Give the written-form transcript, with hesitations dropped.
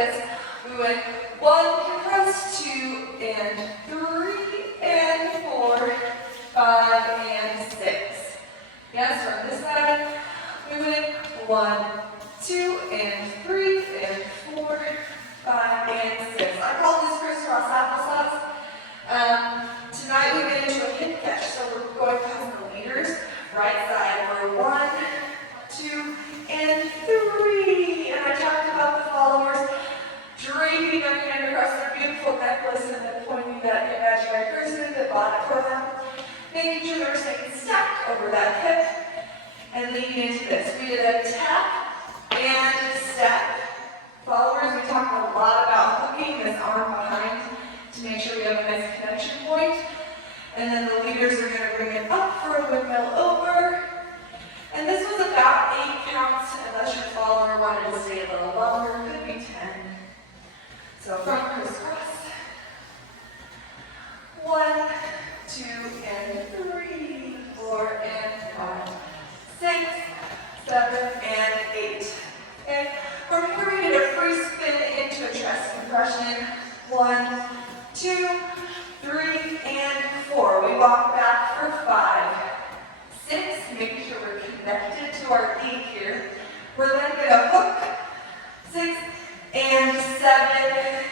this. We went 1, press, 2, and 3, and 4, 5, and 6. Yes, from this side, we went 1, 2, and 3, and 4, 5, and 6. I call this crisscross applesauce. Tonight we get into a hip catch, so we're going past the leaders. Right side, we're 1, 2, and 3. And I talked about the followers draping their hand across their beautiful necklace and then pointing that imaginary person that bought it for them. Making sure they're staying stacked over that hip and leaning into this. We did a tap and step. Followers, we talked a lot about hooking this arm behind to make sure we have a nice connection point. And then the leaders are going to bring it up for a windmill over. And this was about 8 counts, unless your follower wanted to stay a little longer. It could be 10. So from crisscross. 1, 2, and 3, 4, and 5, 6, 7, and 8. Okay? From here we get a free spin into a chest compression. 1, 2, 3, and 4. We walk back for 5, 6, making sure we're connected to our knee here. We're then going to hook 6 and 7